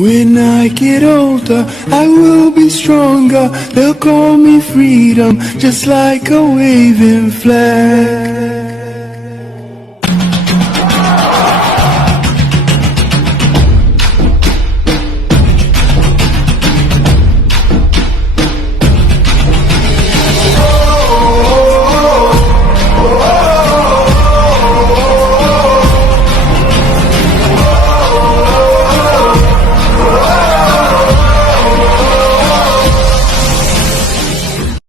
When I get older, I will be stronger. They'll call me freedom, just like a waving flag.